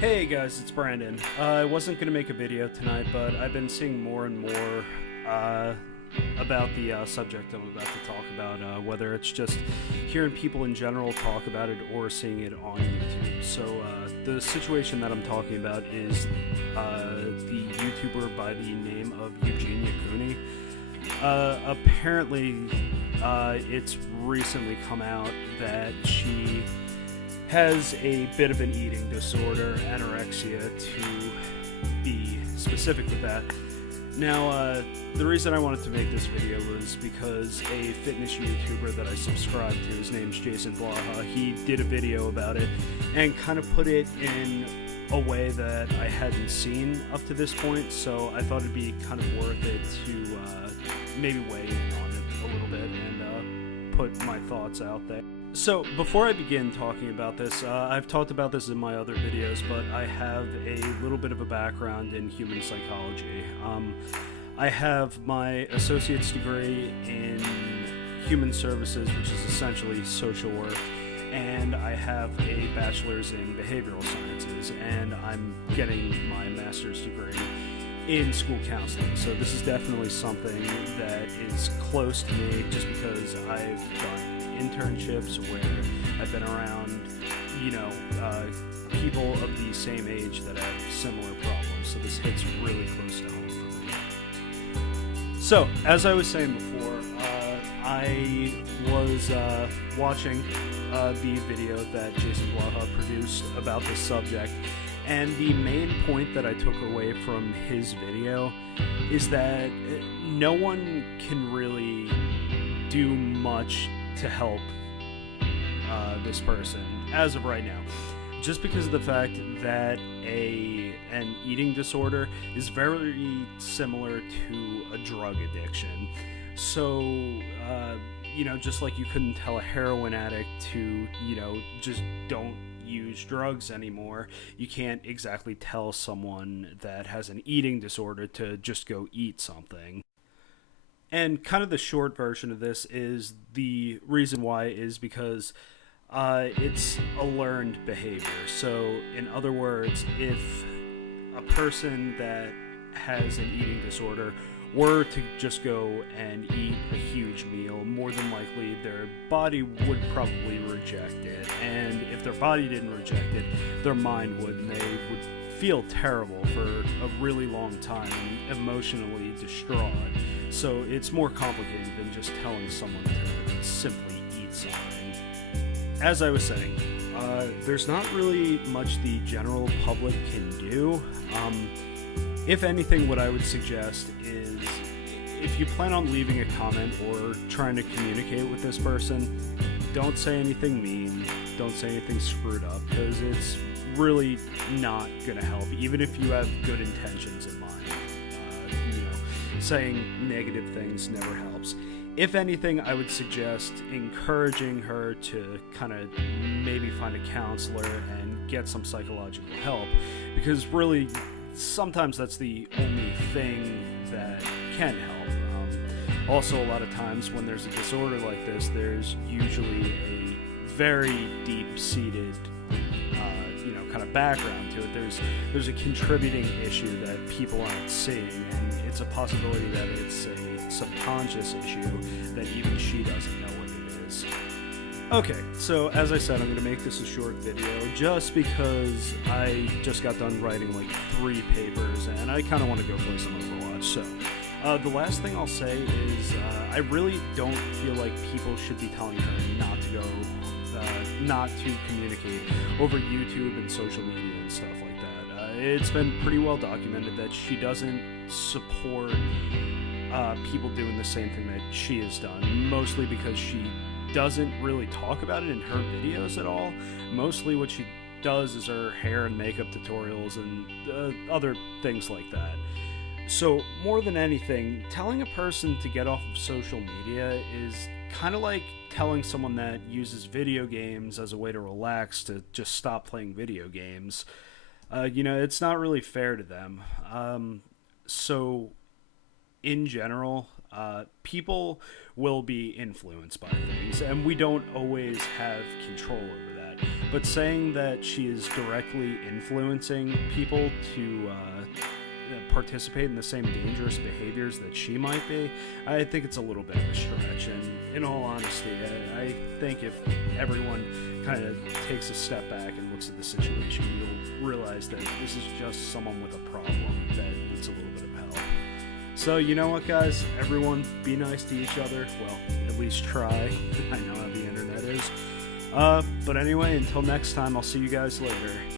Hey guys, it's Brandon. I wasn't going to make a video tonight, but I've been seeing more and more uh, about the subject I'm about to talk about, whether it's just hearing people in general talk about it or seeing it on YouTube. So the situation that I'm talking about is the YouTuber by the name of Eugenia Cooney. Apparently, it's recently come out that she has a bit of an eating disorder, anorexia to be specific with that. Now, the reason I wanted to make this video was because a fitness YouTuber that I subscribe to, his name's Jason Blaha, he did a video about it and kind of put it in a way that I hadn't seen up to this point, so I thought it'd be kind of worth it to maybe weigh in on it a little bit and put my thoughts out there. So, before I begin talking about this, I've talked about this in my other videos, but I have a little bit of a background in human psychology. I have my associate's degree in human services, which is essentially social work, and I have a bachelor's in behavioral sciences, and I'm getting my master's degree in school counseling. So this is definitely something that is close to me just because I've done internships where I've been around, people of the same age that have similar problems. So this hits really close to home for me. So, as I was saying before, I was watching the video that Jason Blaha produced about this subject, and the main point that I took away from his video is that no one can really do much to help this person as of right now, just because of the fact that an eating disorder is very similar to a drug addiction. So just like you couldn't tell a heroin addict to just don't use drugs anymore, you can't exactly tell someone that has an eating disorder to just go eat something. And kind of the short version of this is the reason why is because it's a learned behavior. So, in other words, if a person that has an eating disorder were to just go and eat a huge meal, more than likely their body would probably reject it. And if their body didn't reject it, their mind would, and they would feel terrible for a really long time and emotionally distraught. So it's more complicated than just telling someone to simply eat something. As I was saying, there's not really much the general public can do. If anything, what I would suggest is if you plan on leaving a comment or trying to communicate with this person, don't say anything mean, don't say anything screwed up, because it's really not going to help, even if you have good intentions in mind. Saying negative things never helps. If anything, I would suggest encouraging her to kind of maybe find a counselor and get some psychological help, because really sometimes that's the only thing that can help. Also, a lot of times when there's a disorder like this, there's usually a very deep-seated kind of background to it. There's a contributing issue that people aren't seeing, and it's a possibility that it's a subconscious issue that even she doesn't know what it is. Okay, so as I said, I'm going to make this a short video just because I just got done writing like 3 papers and I kind of want to go play some Overwatch. So the last thing I'll say is I really don't feel like people should be telling her not to communicate over YouTube and social media and stuff like that. It's been pretty well documented that she doesn't support people doing the same thing that she has done, mostly because she doesn't really talk about it in her videos at all. Mostly what she does is her hair and makeup tutorials and other things like that. So more than anything, telling a person to get off of social media is kind of like telling someone that uses video games as a way to relax to just stop playing video games. It's not really fair to them. So in general, people will be influenced by things, and we don't always have control over that. but saying that she is directly influencing people to participate in the same dangerous behaviors that she might be, I think it's a little bit of a stretch. And in all honesty, I think if everyone kind of takes a step back and looks at the situation, you'll realize that this is just someone with a problem that needs a little bit of help. So you know what, guys? Everyone be nice to each other. Well, at least try. I know how the internet is. But anyway, until next time, I'll see you guys later.